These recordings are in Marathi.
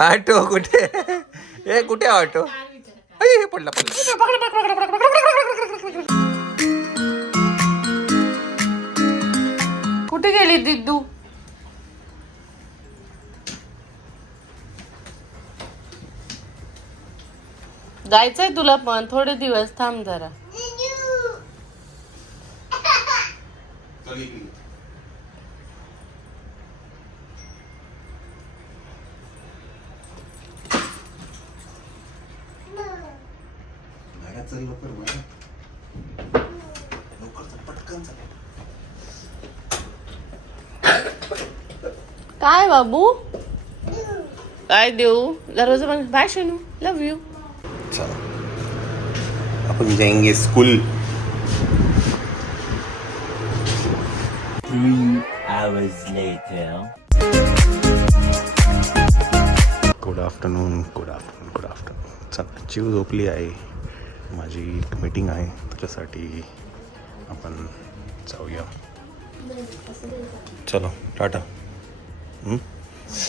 ऑटो कुठे? हे कुठे ऑटो? हे पडला कुठे गेली दिद्दू? जायचंय तुला पण थोडे दिवस थांब जरा. काय बाबू? काय देऊ? दरवाजा बंद. Bye Shanu, love you. अपन जाएंगे school. 3 hours later. Good afternoon. चला, चिव झोपली आहे. माझी एक मीटिंग आहे, त्याच्यासाठी आपण जाऊया. चलो टाटा.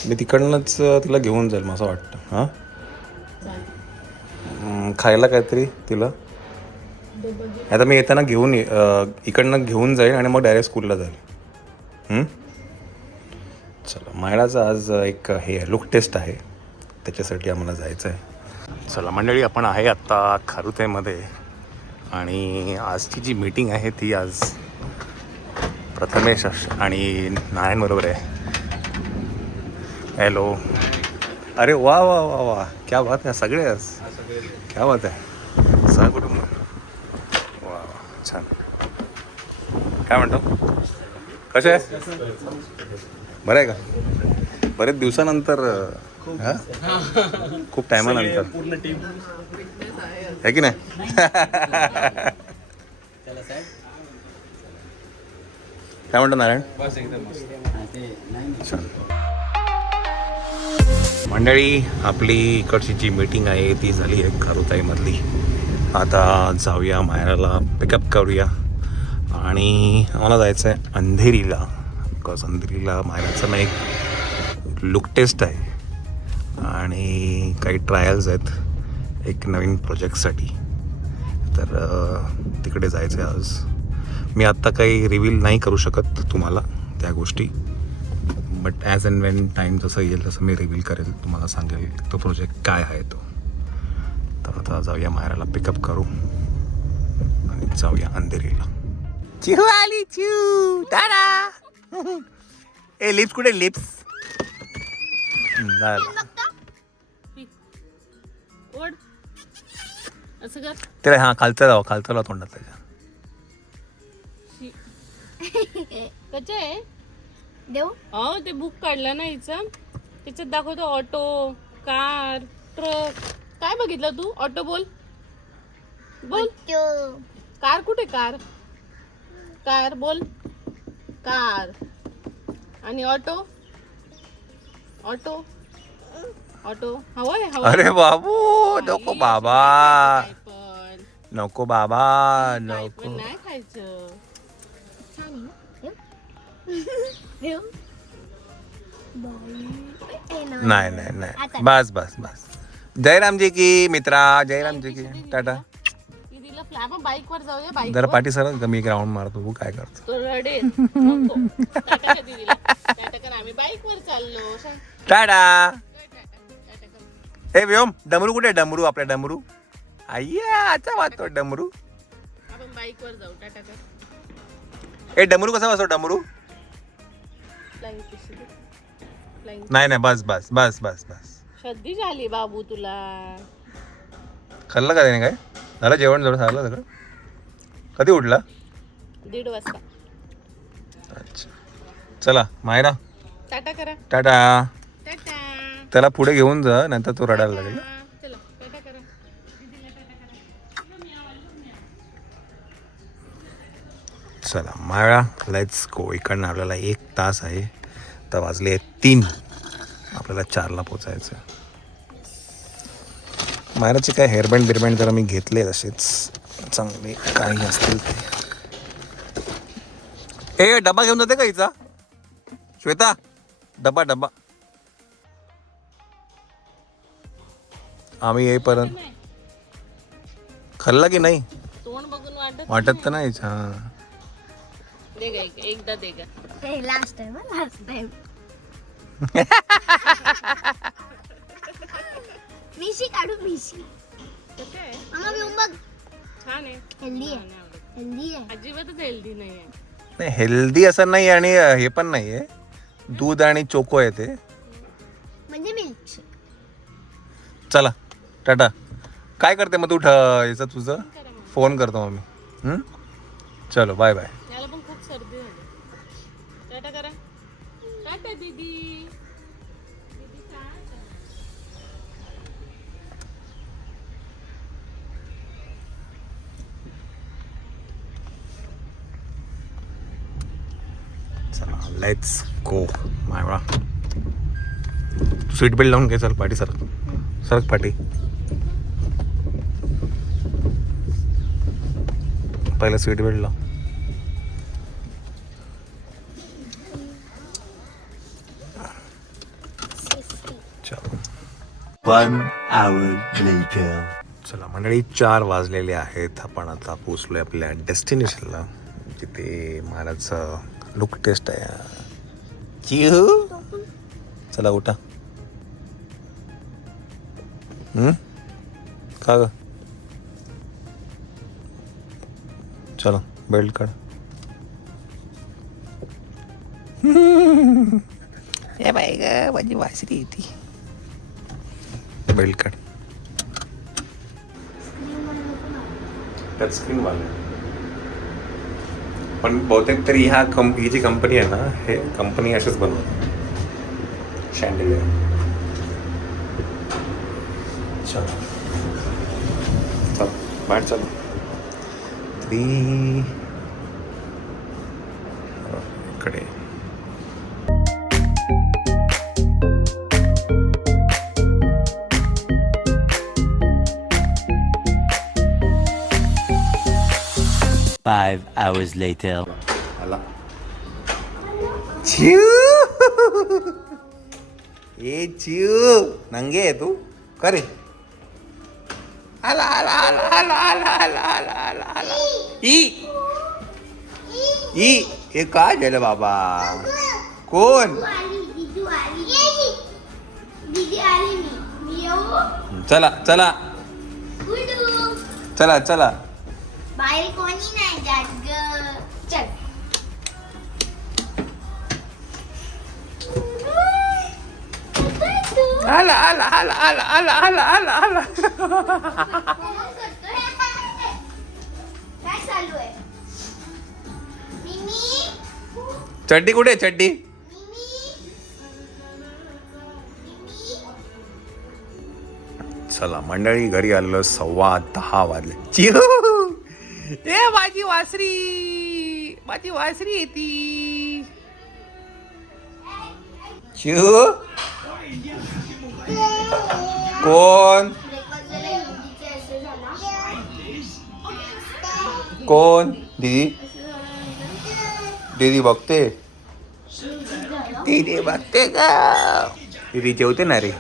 मी तिकडनंच तिला घेऊन जाईल मला असं वाटतं. हां, खायला काहीतरी तिला. आता मी येताना घेऊन इकडनं घेऊन जाईल आणि मग डायरेक्ट स्कूलला जाईल. चला, मायळाचं आज एक हे लुक टेस्ट आहे, त्याच्यासाठी आम्हाला जायचं आहे. चला मंडळी, आपण आहे आत्ता खारुताईमध्ये आणि आजची जी मीटिंग आहे ती आज प्रथमेश आणि नारायणबरोबर आहे. हॅलो. अरे वा वा वा वा, क्या बात आहे. सगळे आज क्या बात आहे. सहकुटुंब. वा वा, छान. काय म्हणतो, कसे आहे? बरं आहे का? बरेच दिवसानंतर. हां, खूप टायमानंतर आहे की नाही? काय म्हणतो नारायण? छान. मंडळी, आपली इकडची जी मीटिंग आहे ती झाली आहे खारुताईमधली. आता जाऊया मायराला पिकअप करूया आणि आम्हाला जायचं आहे अंधेरीला. बिकॉज अंधेरीला मायराचं ना एक लुक टेस्ट आहे आणि काही ट्रायल्स आहेत एक नवीन प्रोजेक्टसाठी. तर तिकडे जायचं आहे आज. मी आत्ता काही रिव्हील नाही करू शकत तुम्हाला त्या गोष्टी, but as and Wien time जसं येईल तसं मी रिव्हील करेल, तुम्हाला सांगेल तो प्रोजेक्ट काय आहे तो. तर आता जाऊया मायराला पिकअप करू आणि जाऊया अंधेरीला. चिहू आली, चिहू दादा. ए लिप्स कुठे? लिप्स त्याला हां खालचं लावा तोंडात त्याच्या. कचे आहे देऊ? हो, ते बुक काढलं ना हिचं, त्याच्यात दाखवतो ऑटो, कार, ट्रक. काय बघितलं तू? ऑटो बोल, बोल. कार कुठे? कार बोल. कार आणि ऑटो हवंय. अरे बाबू, नको बाबा, नको बाबा, नको. नाही खायचं. नाही. बस. जयरामजी की मित्रा, जयरामजी की टाटा. बाईक वर जाऊया. बाईक जरा पाठी सर, मी ग्राउंड मारतो. काय करतो तो रडेल. टाटा कर दीदीला. टाटा कर. आम्ही बाईक वर चाललो. टाटा. हे व्योम, डमरू कुठे? डमरू, आपल्या डमरू. आय्याचा वाजतो डमरू. आपण बाईक वर जाऊ. टाटा कर. ए डमरू कसा वाजतो डमरू? नाही. बस. शद्दी झाली बाबू तुला. खाल्लं का त्याने? काय झालं? जेवण झालं सगळं? कधी उठला? 1:30 वाजता. अच्छा, चला मायरा टाटा करा. टाटा. टाटा. त्याला पुढे घेऊन जा, नंतर तो रडायला लागेल. चला टाटा करा. चला मायरा, लेट्स गो. इकडनं आपल्याला 1 तास आहे. तर वाजले 3, आपल्याला 4ला पोचायचं. मायराचे काय हेअरबँड जरा मी घेतले तसेच चांगले काही असतील ते. ए डबा घेऊन जाते का हिचा? श्वेता डबा डबा आम्ही येईपर्यंत खाल्ला की नाही तोंड बघून वाटत तर नाहीच हा दे गा एकदा दे गा लास्ट टाइम मिशी काढू मिशी आम्हा घेऊन बघ छान आहे हेल्दी आहे हेल्दी आहे अजिबातच हेल्दी नाही आहे नाही हेल्दी असं नाही आणि हे पण नाही आहे दूध आणि चोको आहे ते म्हणजे मिल्क चला टाटा काय करते मग तू याचं तुझं फोन करतो मग मी चलो बाय बाय याला पण खूप सर्दी झाली टाटा करा टाटा दीदी चला लेट्स गो मायवा सीट बेल्ट लावून घे चल पाठी सरक सरक पाठी पहिलं सीट बेल्ट लाव चलो 1 hour later. चला मंडळी 4 वाजलेले आहेत आपण आता पोचलोय आपल्या डेस्टिनेशनला जिथे महाराजचं लुक टेस्ट आहे चिहू चला उठा का ग चलो बेल्ट काढ ए बाई ग माझी वासरी ती बेल्ट काढ टच स्क्रीन वाला पण बहुतेक तरी ही जी कंपनी आहे ना हे कंपनी अशीच बनवते शँडलियर चलो चल बाहेर चलो 3 इकडे Five hours later. आला चिऊ ए चिऊ नंगे आहे तू करे आला आला आला आला आला आला आला आला आला ई हे काय झालं बाबा कोण दीदी आली मी येऊ चला चला गुडू चला चला बाहेर कोणी नाही जात ग चल आला आला आला आला आला आला आला आला काय चालू आहे मिमी चड्डी कुठे आहे, चड्डी चला मंडळी घरी आलो 10:15 वाजले चिहू ए माझी वासरी येती चिहू कोण कोण दीदी दीदी बघते दीदी बघते का दीदी जेवते ना रे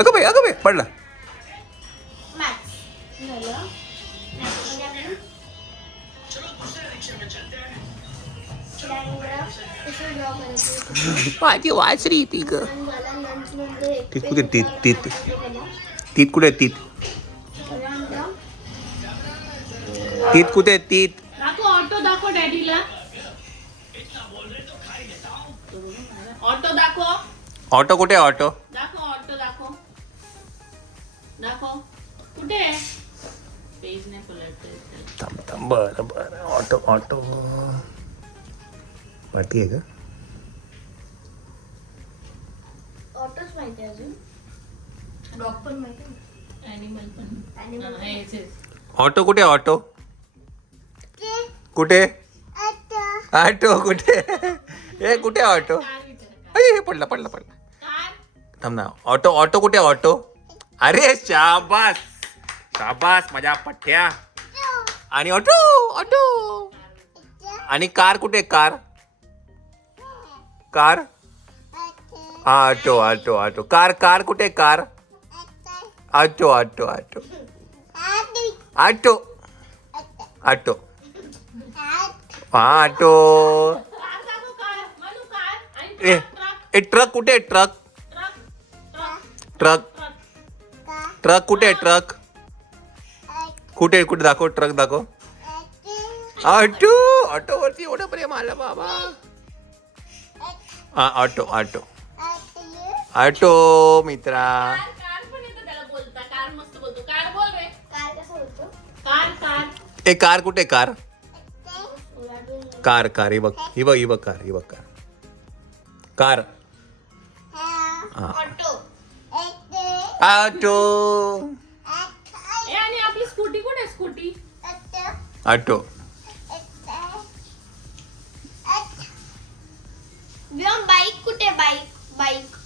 अगं बाई पडला माझी वासरी ती ग तीत कुठे तीत कुठे तीत कुठे तीत दाखव ऑटो दाखव डॅडीला ऑटो दाखव ऑटो कुठे ऑटो दाखव ऑटो दाखव दाखव कुठे पेज नाही पलटते थांब बरं ऑटो पाठी आहे का ऑटोच माहिती अजून डॉग पण माहिती ॲनिमल पण हा, हेच आहे. ऑटो कुठे ऑटो कुठे ऑटो कुठे हे कुठे ऑटो कार विचार अरे हे पडला कार थांब ना ऑटो कुठे ऑटो अरे शाबास माझ्या पठ्या आणि ऑटो आणि कार कुठे car auto auto auto car car कुठे car auto auto auto auto auto हा ऑटो कार दाखव, कार. मनू, कार. आणि ए ट्रक, ए ट्रक कुठे truck truck, truck, truck truck. Truck कुठे ट्रक कुठे कुठे दाखव ट्रक दाखव ऑटो ऑटो वरती एवढं प्रेम आलं बाबा हा ऑटो ऑटो ऑटो मित्रा कार, कार पण येतं त्याला बोलता. कार मस्त बोलतो. कार बोल रे. Car, car. ए कार कुठे कार कार कार ही बघ ही बघ ही बघ कार ही बघ कार कार हा ऑटो ए, आणि आपली स्कूटी कुठे? स्कूटी. ऑटो बाईक कुठे? बाईक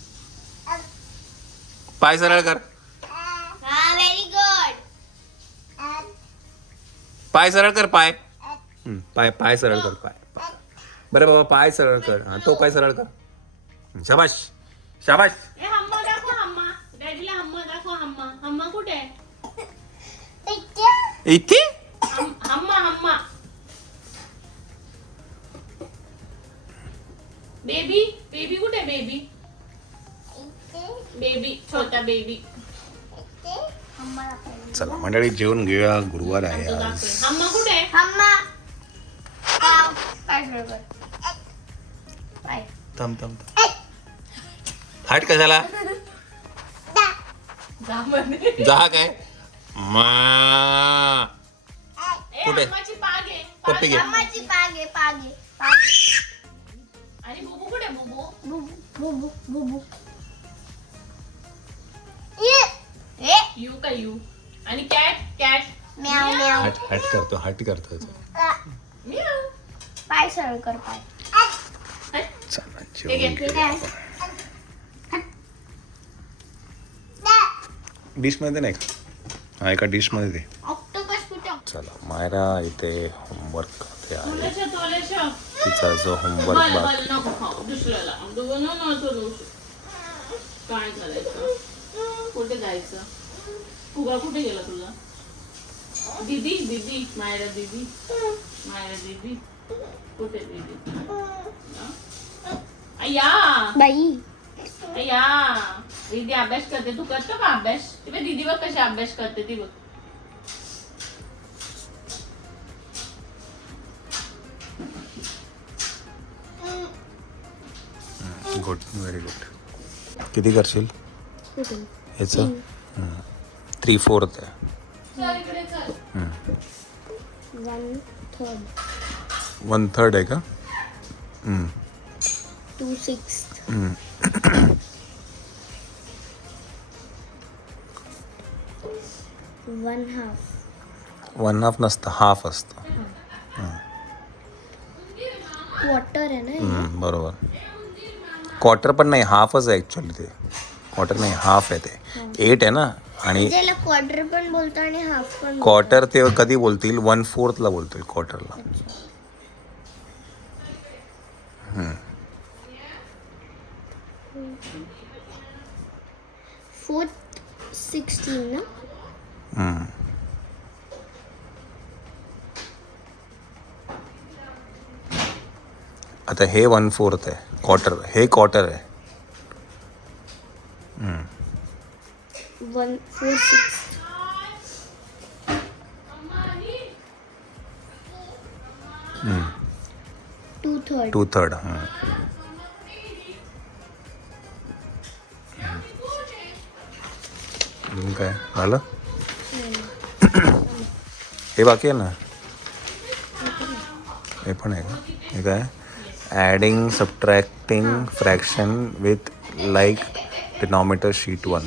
पाय सरळ कर हा व्हेरी गुड. पाय सरळ कर पाय पाय पाय सरळ कर पाय बरं बाबा पाय सरळ कर हा तो पाय सरळ कर शाबाश शाबाश ए, हम्मा दाखव, हम्मा. डॅडीला हम्मा दाखव, हम्मा. हम्मा कुठे आहे? इथे हम्मा, हम्मा. बेबी, बेबी कुठे? बेबी, बेबी, छोटा बेबी. चला मंडळी जेवण घेऊया गुरुवार आहे तो आज दाखव. हम्मा कुठे आहे? हम्मा काय बरोबर थांब थांब हाट कशाला जा म्हणे. जा काय मा ए, कुठे? हम्माची पाग आहे. पप्पी घे. हम्माची पागे आणि बुबू कुठे? बुबू. बुबू बुबू यू का यू. आणि कॅट, कॅट. म्याव म्याव. हाट करतो म्याव. पाय सरळ कर पाय. चला हे घे. जेवण घेऊया डिश मध्ये नाही का हा एका डिश मध्ये दे ऑक्टोपस कुठे? चला मायरा इथे होमवर्क करते आहे तुलेशा, तुलेशा. तिचा जो होमवर्क बल बाकी बल नको खाऊ. दुसऱ्याला काय करायचं? कुठे जायचं? फुगा कुठे गेला तुझा? दीदी, दीदी, मायरा दीदी, मायरा दीदी. कुठे दीदी? अय्या, बाई अय्या. दीदी अभ्यास करते. तू करतो का अभ्यास? ती बघ दीदी बघ कशी अभ्यास करते ती बघ. गुड व्हेरी गुड किती करशील ह्याचं 3/4 आहे चल इकडे चल. 1/3 1/3 आहे का 2/6 1/2 1/2 नसतं हाफ असतं क्वार्टर आहे ना. बरोबर क्वार्टर पण नाही हाफच आहे ॲक्च्युली ते क्वार्टर नाही हाफ आहे ते 8 आहे ना आणि ज्याला क्वार्टर पण बोलतो आणि हाफ पण क्वार्टर ते कधी बोलतील 1/4 ला बोलतील क्वार्टरला 4/16 ना. आता हे 1/4 आहे क्वार्टर हे क्वार्टर आहे 1/4/6 2/3 2/3 काय झालं हे बाकी आहे ना हे पण आहे का हे काय adding subtracting fraction with like denominator sheet 1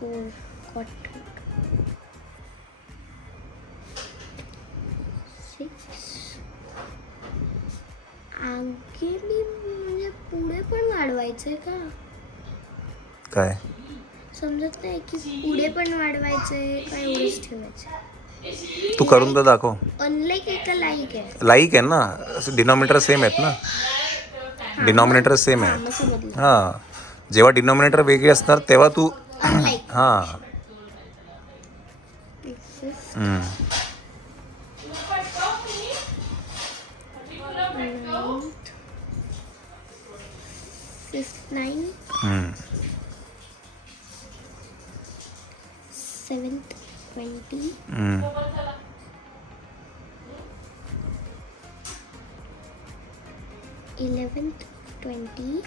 4/4 6 अंकेली म्हणजे पुढे पण वाढवायचंय का काय समजत नाही की पुढे पण वाढवायचंय का एवढंच ठेवायचं. तू करून तर दाखव. अनलाईक आहे का लाईक आहे? लाईक आहे ना, डिनॉमिनेटर सेम आहेत ना, डिनॉमिनेटर सेम मग आहे. समजलं. हां, जेव्हा डिनॉमिनेटर वेगळे असणार तेव्हा तू अनलाईक. हां. हम्म. 9 हम्म. 7th 20 हम्म. 11th 20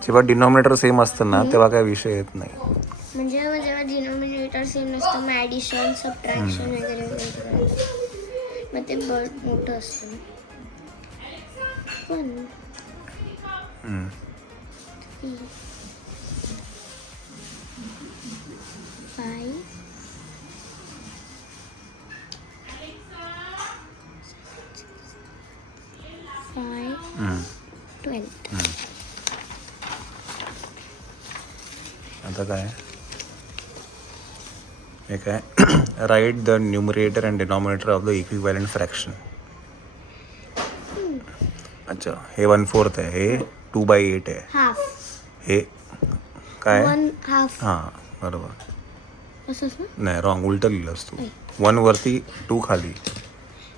जेव्हा डिनॉमिनेटर सेम असतं ना तेव्हा काय विषय येत नाही. म्हणजे जेव्हा डिनॉमिनेटर सेम नसतं मग ॲडिशन सबट्रॅक्शन वगैरे वगैरे मग ते मोठं असतं. पण हम्म. 3 5 5 हम्म. 12 आता काय हे काय write the numerator and denominator of the equivalent fraction. अच्छा, हे 1/4 आहे, हे 2/8 आहे, हाफ हे काय 1/2 हां बरोबर. असंच ना. नाही, रॉंग, उलटं लिहिलंस तू. 1 वरती 2 खाली.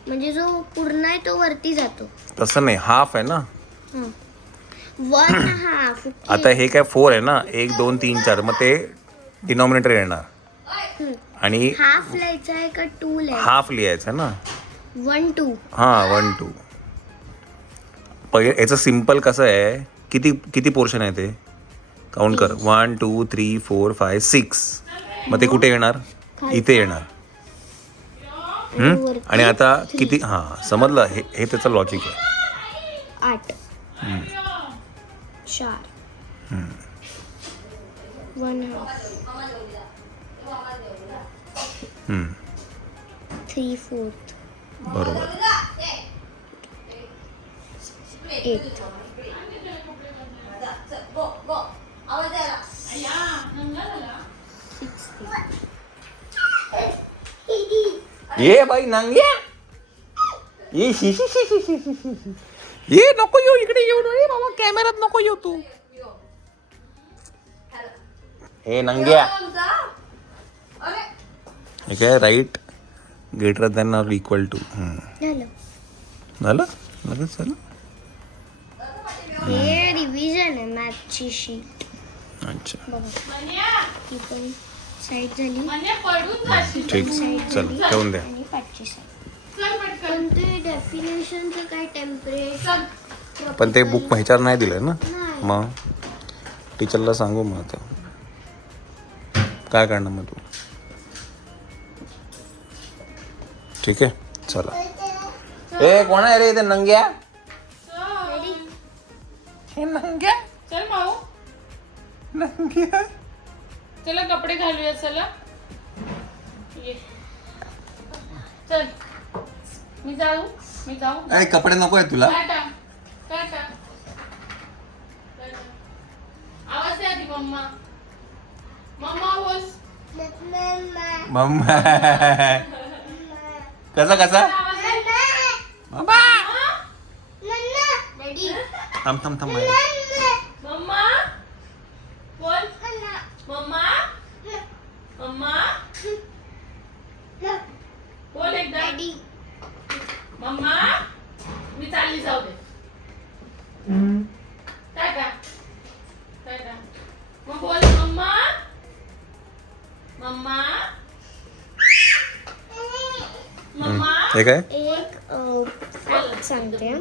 म्हणजे जो पूर्ण आहे तो वरती जातो. तसं नाही, हाफ आहे ना. 1/2 आता हे काय 4 आहे ना, 1 2 3 4, मग ते डिनॉमिनेटर येणार आणि हाफ लिहायचा आहे का 2 लिहायचा? हाफ लिहायचं ना. 1 2 हां 1 2. पहिले याचं सिम्पल कसं आहे, किती किती पोर्शन आहे ते काउंट कर. 1 2 3 4 5 6. मग ते कुठे येणार? इथे येणार. आणि आता किती, हां समजलं, हे हे त्याचं लॉजिक आहे. 8 4 1/2 3/4 बरोबर. 8 ये बाई नांग्या, ये शी शी शी शी शी शी शी. ये नको येऊ इकडे, येऊ रे बाबा, कॅमेरात नको येऊ तू. हे नंग्या, हे काय right greater than or equal to. झालं. झालं लगेच झालं. हे रिव्हिजन आहे मॅथची शीट. अच्छा ही पण साईड झाली, ठीक, चल ठेवून द्या. आणि पाठची साईड. पण ते डेफिनेशनचं काय टेम्परेचर पण ते बुक ह्याच्यावर नाही दिलं ना, नाही. मग टीचरला सांगू मग आता काय करणार मग तू. ठीक आहे, चला. ए कोण आहे रे इथे नंग्या? हे नंग्या, चल माऊ, नंग्या. चला कपडे घालूया. चला ये. चल मी जाऊ. अरे कपडे नको आहे तुला? टाटा टाटा. आवाज द्या आधी. मम्मा मम्मा बोल. मम्मा कसा कसा बाबा. थांब थांब थांब. मम्मा बोल. मम्मा मम्मा बोल एकदा. मम्मा मी चालली, जाऊ दे. टाटा टाटा. मग बोल मम्मा मम्मा मम्मा. हे काय? एक फॅक्ट सांगते.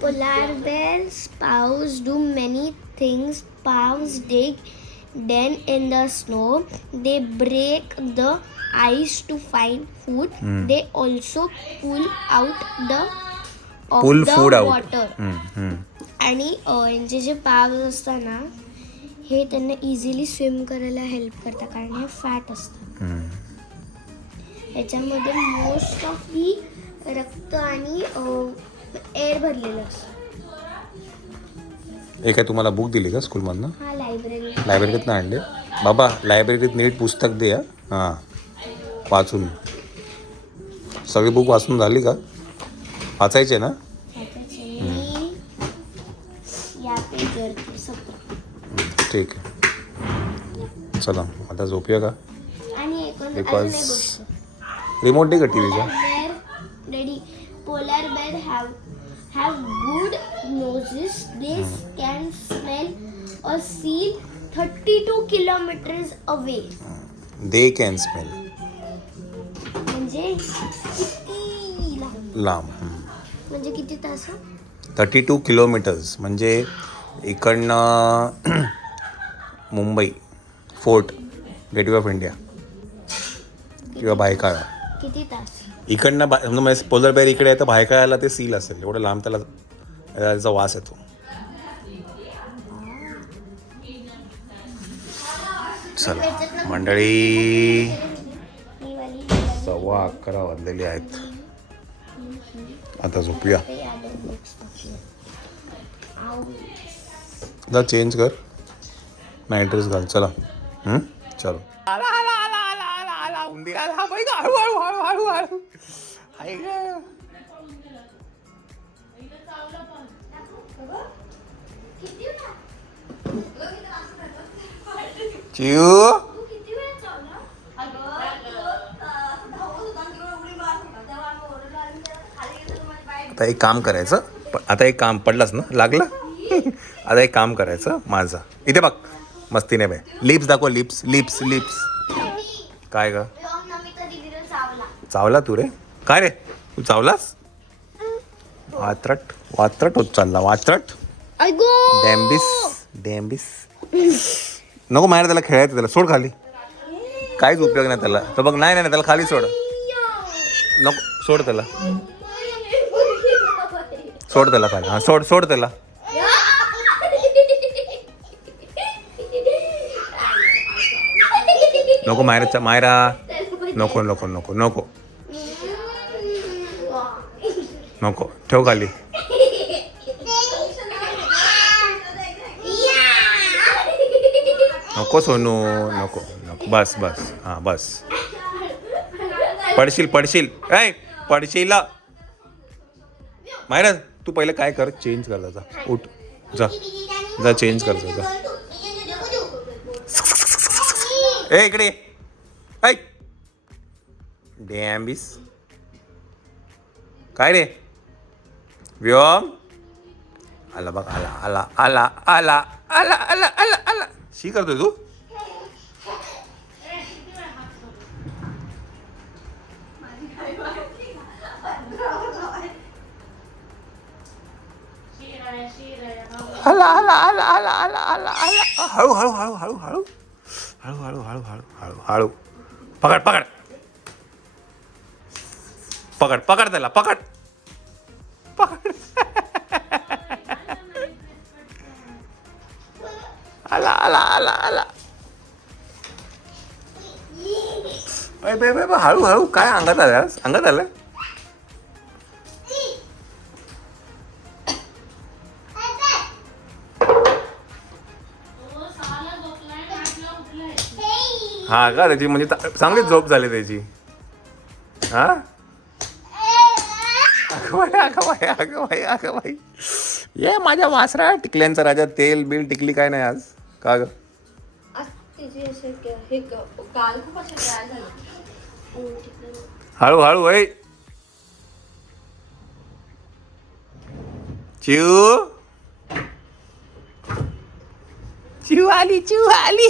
Polar bears paws do many things. Paws dig den in the snow. They break the ice to find food. They also pull out the of Pull the food out. water. आणि यांचे जे पाव्स असतात ना, हे त्यांना इझिली स्विम करायला हेल्प करतात कारण हे फॅट असतं. याच्यामध्ये मोस्ट ऑफ ही रक्त आणि एअर भरलेलं असतं. हे काय तुम्हाला बुक दिली का स्कूलमधनं? हा लायब्ररी लायब्ररीतनं आणले? बाबा लायब्ररीत नीट पुस्तक दे हां वाचून. सगळी बुक वाचून झाली का? वाचायचे ना? मी या पेजवरती सगळं. ठीक आहे चला आता झोपूया का? आणि अजून एक बिकॉज गोष्ट. रिमोट दे का T व्हीचा? Polar bear have good noses. They can smell a seal 32 kilometers away. They can smell म्हणजे किती लांब? लांब. म्हणजे किती तास? 32 किलोमीटर्स म्हणजे इकडनं Mumbai fort gateway of India किंवा भायखळा किती तास? इकडनं म्हणजे पोलर बेअर इकडे आहे तर भायखळ्याला ते सील असेल एवढं लांब त्याचा वास येतो. चला मंडळी 11:15 वाजलेली आहेत. आता झोपूया. आता चेंज कर नाईट ड्रेस घाल. चला चलो. उंदीर आला बाई गं, हळू हळू हळू हळू हाय गं. चिऊ आता एक काम करायचं. आता एक काम पडलास ना लागला. आता एक काम करायचं माझं इथे बघ मस्तीने बाय लिप्स दाखव. Lips lips lips. काय ग चावला तू रे? काय रे तू चावलास? वात्रट वात्रट होत चालला वात्रट. डॅम्बिस डॅम्बिस. नको माहेर त्याला खेळायचं. त्याला सोड खाली. काहीच उपयोग नाही त्याला. तर बघ नाही नाही त्याला खाली सोड. नको सोड त्याला. सोड त्याला खाली. हां सोड सोड त्याला. नको मायराचा मायरा. नको नको नको नको नको ठेव खाली. नको सोनू नको नको बस बस हां बस. पडशील पडशील काय पडशील. मायरा तू पहिले काय कर चेंज कर त्याचा. उठ जा जा चेंज कर जा. ए इकडे ऐ डॅम्बिस. काय रे व्योम आला बघ आला आला आला आला आला आला आला आला. शी करतोय तू? आला आला आला आला आला आला आला. हळू हळू हळू हळू हळू हळू हळू हळू हळू हळू हळू. पकड पकड पकड पकड त्याला पकड पकड. आला आला आला आला. हळू हळू काय अंगात आलं अंगात आलं. हा का त्याची म्हणजे चांगलीच झोप झाली त्याची. हा अगं बाई अगं बाई अगं बाई. ये माझ्या वासरा टिकल्यांचा राजा. तेल बिल टिकली काय नाही आज का ग? हळू हळू वय. चिऊ चिऊ आली चिऊ आली.